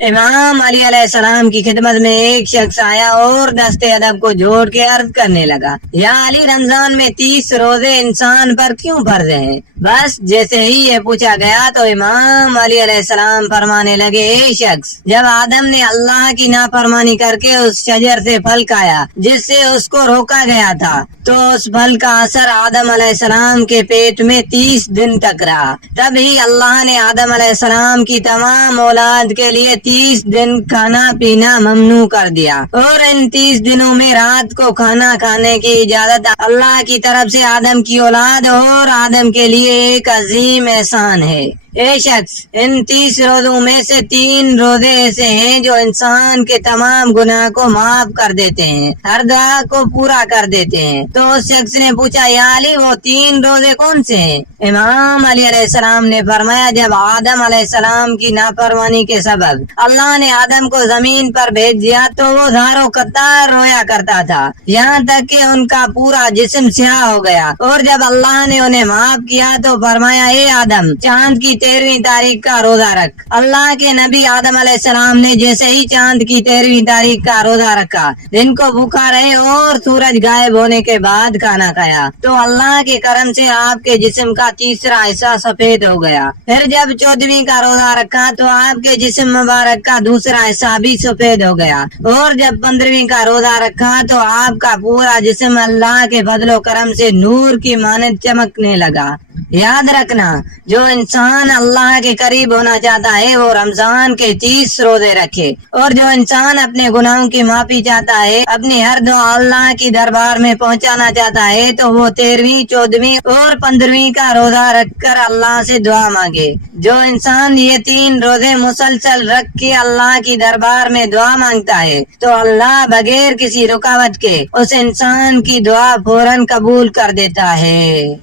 امام علی علیہ السلام کی خدمت میں ایک شخص آیا اور دستے ادب کو جوڑ کے عرض کرنے لگا، یا علی، رمضان میں 30 روزے انسان پر کیوں فرض ہیں؟ بس جیسے ہی یہ پوچھا گیا تو امام علی علیہ السلام فرمانے لگے، اے شخص، جب آدم نے اللہ کی نافرمانی کر کے اس شجر سے پھل کھایا جس سے اس کو روکا گیا تھا تو اس پھل کا اثر آدم علیہ السلام کے پیٹ میں 30 دن تک رہا۔ تب ہی اللہ نے آدم علیہ السلام کی تمام اولاد کے لیے 30 دن کھانا پینا ممنوع کر دیا، اور ان 30 دنوں میں رات کو کھانا کھانے کی اجازت اللہ کی طرف سے آدم کی اولاد اور آدم کے لیے ایک عظیم احسان ہے۔ اے شخص، ان 30 روزوں میں سے 3 روزے ایسے ہیں جو انسان کے تمام گناہ کو معاف کر دیتے ہیں، ہر دعا کو پورا کر دیتے ہیں۔ تو اس شخص نے پوچھا، یا علی، وہ 3 روزے کون سے ہیں؟ امام علی علیہ السلام نے فرمایا، جب آدم علیہ السلام کی نافرمانی کے سبب اللہ نے آدم کو زمین پر بھیج دیا تو وہ دھاروں قطار رویا کرتا تھا، یہاں تک کہ ان کا پورا جسم سیاہ ہو گیا، اور جب اللہ نے انہیں معاف کیا تو فرمایا، اے آدم، چاند کی 13ویں تاریخ کا روزہ رکھ۔ اللہ کے نبی آدم علیہ السلام نے جیسے ہی چاند کی 13ویں تاریخ کا روزہ رکھا، دن کو بھوکا رہے اور سورج غائب ہونے کے بعد کھانا کھایا تو اللہ کے کرم سے آپ کے جسم کا تیسرا حصہ سفید ہو گیا۔ پھر جب 14ویں کا روزہ رکھا تو آپ کے جسم مبارک کا دوسرا حصہ بھی سفید ہو گیا، اور جب 15ویں کا روزہ رکھا تو آپ کا پورا جسم اللہ کے فضل و کرم سے نور کی مانند چمکنے لگا۔ یاد رکھنا، جو انسان اللہ کے قریب ہونا چاہتا ہے وہ رمضان کے 30 روزے رکھے، اور جو انسان اپنے گناہوں کی معافی چاہتا ہے، اپنی ہر دعا اللہ کی دربار میں پہنچانا چاہتا ہے تو وہ 13ویں، 14ویں اور 15ویں کا روزہ رکھ کر اللہ سے دعا مانگے۔ جو انسان یہ 3 روزے مسلسل رکھ کے اللہ کی دربار میں دعا مانگتا ہے تو اللہ بغیر کسی رکاوٹ کے اس انسان کی دعا فوراً قبول کر دیتا ہے۔